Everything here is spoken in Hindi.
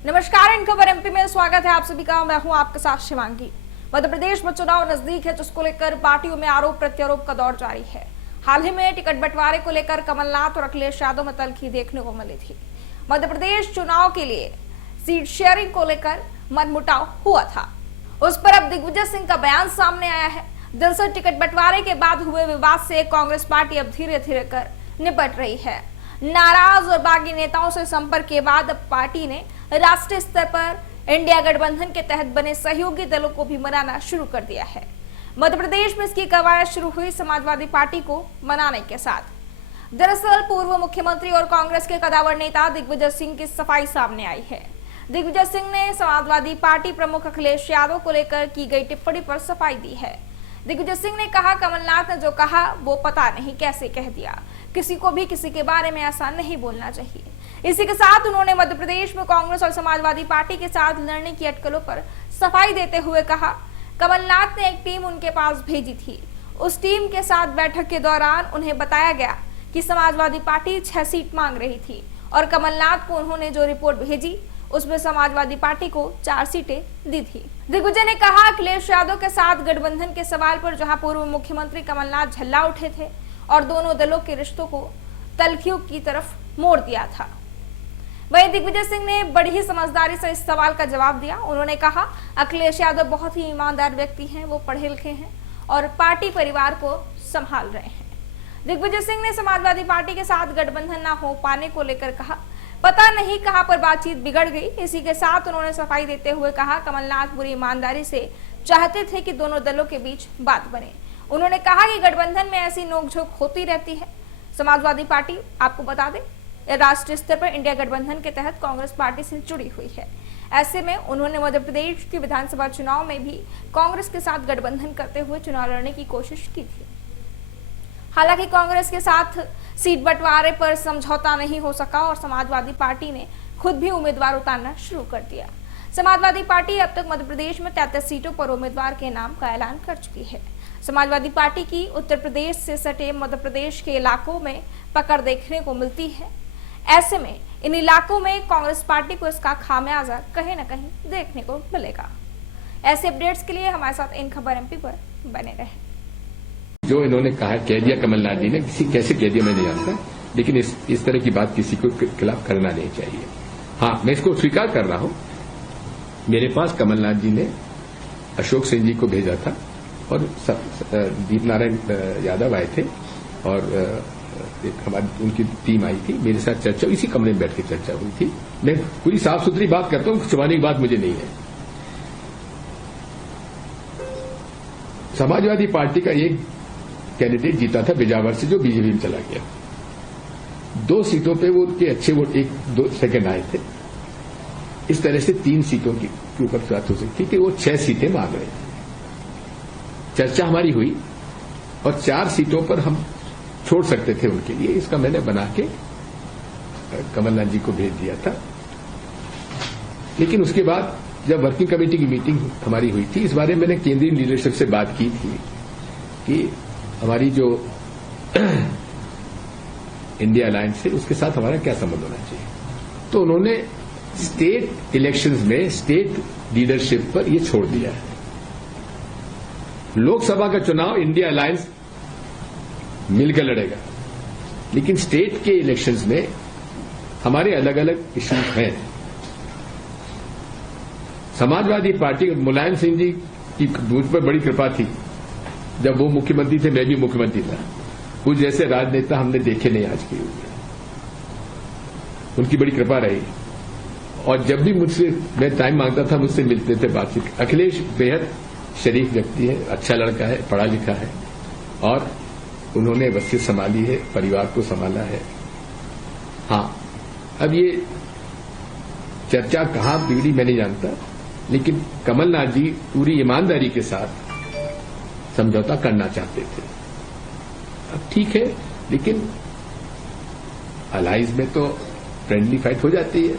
नमस्कार, इन खबर एमपी में स्वागत है आप सभी का। मैं हूं आपके साथ शिवांगी। मध्य प्रदेश में चुनाव नजदीक है, जिसको लेकर पार्टियों में आरोप प्रत्यारोप का दौर जारी है। हाल ही में टिकट बंटवारे को लेकर कमलनाथ और अखिलेश यादव में तल्खी देखने को मिली थी। मध्य प्रदेश चुनाव के लिए सीट शेयरिंग को लेकर मनमुटाव हुआ था। उस पर अब दिग्विजय सिंह का बयान सामने आया है। दरअसल टिकट बंटवारे के बाद हुए विवाद से कांग्रेस पार्टी अब धीरे धीरे कर निपट रही है। नाराज और बागी नेताओं से संपर्क के बाद अब पार्टी ने राष्ट्रीय स्तर पर इंडिया गठबंधन के तहत बने सहयोगी दलों को भी मनाना शुरू कर दिया है। मध्य प्रदेश में इसकी कवायद शुरू हुई समाजवादी पार्टी को मनाने के साथ। दरअसल पूर्व मुख्यमंत्री और कांग्रेस के कदावर नेता दिग्विजय सिंह की सफाई सामने आई है। दिग्विजय सिंह ने समाजवादी पार्टी प्रमुख अखिलेश यादव को लेकर की गई टिप्पणी पर सफाई दी है। दिग्विजय सिंह ने कहा, कमलनाथ ने जो कहा वो पता नहीं कैसे कह दिया। किसी को भी किसी के बारे में ऐसा नहीं बोलना चाहिए। इसी के साथ उन्होंने मध्य प्रदेश में कांग्रेस और समाजवादी पार्टी के साथ लड़ने की अटकलों पर सफाई देते हुए कहा, कमलनाथ ने एक टीम उनके पास भेजी थी। उस टीम के साथ बैठक के दौरान उन्हें बताया गया कि समाजवादी पार्टी 6 सीट मांग रही थी और कमलनाथ को उन्होंने जो रिपोर्ट भेजी उसमें समाजवादी पार्टी को 4 सीटें दी थी। दिग्विजय ने कहा, अखिलेश यादव के साथ गठबंधन के सवाल पर जहां पूर्व मुख्यमंत्री कमलनाथ झल्ला उठे थे और दोनों दलों के रिश्तों को तल्खियों की तरफ मोड़ दिया था, वहीं दिग्विजय सिंह ने बड़ी ही समझदारी से इस सवाल का जवाब दिया। उन्होंने कहा, अखिलेश यादव बहुत ही ईमानदार व्यक्ति हैं, वो पढ़े लिखे हैं और पार्टी परिवार को संभाल रहे हैं। दिग्विजय सिंह ने समाजवादी पार्टी के साथ गठबंधन न हो पाने को लेकर कहा, पता नहीं कहां पर बातचीत बिगड़ गई। इसी के साथ उन्होंने सफाई देते हुए कहा, कमलनाथ पूरी ईमानदारी से चाहते थे कि दोनों दलों के बीच बात बने। उन्होंने कहा कि गठबंधन में ऐसी नोकझोंक होती रहती है। समाजवादी पार्टी, आपको बता दें, राष्ट्रीय स्तर पर इंडिया गठबंधन के तहत कांग्रेस पार्टी से जुड़ी हुई है। ऐसे में उन्होंने मध्य प्रदेश के विधानसभा चुनाव में भी कांग्रेस के साथ गठबंधन करते हुए चुनाव लड़ने की कोशिश की थी। हालांकि कांग्रेस के साथ सीट बंटवारे पर समझौता नहीं हो सका और समाजवादी पार्टी ने खुद भी उम्मीदवार उतारना शुरू कर दिया। समाजवादी पार्टी अब तक मध्य प्रदेश में 33 सीटों पर उम्मीदवार के नाम का ऐलान कर चुकी है। समाजवादी पार्टी की उत्तर प्रदेश से सटे मध्य प्रदेश के इलाकों में पकड़ देखने को मिलती है। ऐसे में इन इलाकों में कांग्रेस पार्टी को इसका खामियाजा कहीं न कहीं देखने को मिलेगा। ऐसे अपडेट्स के लिए हमारे साथ इन खबर एमपी पर बने रहे। जो इन्होंने कहा, कह दिया कमलनाथ जी ने, किसी कैसे कह दिया मैं नहीं जानता, लेकिन इस तरह की बात किसी को खिलाफ करना नहीं चाहिए। हाँ, मैं इसको स्वीकार कर रहा हूं। मेरे पास कमलनाथ जी ने अशोक सिंह जी को भेजा था और दीप नारायण यादव आए थे और हमारी उनकी टीम आई थी। मेरे साथ चर्चा, इसी कमरे में बैठ के चर्चा हुई थी। मैं पूरी साफ सुथरी बात करता हूं, छुपाने की बात मुझे नहीं है। समाजवादी पार्टी का एक कैंडिडेट जीता था बिजावर से, जो बीजेपी में चला गया। 2 सीटों पे वो उनके अच्छे वोट 1-2 सेकंड आए थे। इस तरह से 3 सीटों के ऊपर बात हो सकती कि वो 6 सीटें मांग रहे थे। चर्चा हमारी हुई और 4 सीटों पर हम छोड़ सकते थे उनके लिए। इसका मैंने बना के कमलनाथ जी को भेज दिया था। लेकिन उसके बाद जब वर्किंग कमेटी की मीटिंग हमारी हुई थी, इस बारे में मैंने केंद्रीय लीडरशिप से बात की थी कि हमारी जो इंडिया अलायंस है उसके साथ हमारा क्या संबंध होना चाहिए। तो उन्होंने स्टेट इलेक्शंस में स्टेट लीडरशिप पर यह छोड़ दिया है। लोकसभा का चुनाव इंडिया अलायंस मिलकर लड़ेगा, लेकिन स्टेट के इलेक्शंस में हमारे अलग अलग इश्यूज हैं। समाजवादी पार्टी, मुलायम सिंह जी की मुझ पर बड़ी कृपा थी। जब वो मुख्यमंत्री थे, मैं भी मुख्यमंत्री था। कुछ जैसे राजनेता हमने देखे नहीं आज के युग में। उनकी बड़ी कृपा रही और जब भी मुझसे मैं टाइम मांगता था, मुझसे मिलते थे, बातचीत। अखिलेश बेहद शरीफ व्यक्ति है, अच्छा लड़का है, पढ़ा लिखा है और उन्होंने वसीयत संभाली है, परिवार को संभाला है। हाँ, अब ये चर्चा कहां बिगड़ी मैं नहीं जानता, लेकिन कमलनाथ जी पूरी ईमानदारी के साथ समझौता करना चाहते थे। अब ठीक है, लेकिन अलायंस में तो फ्रेंडली फाइट हो जाती है।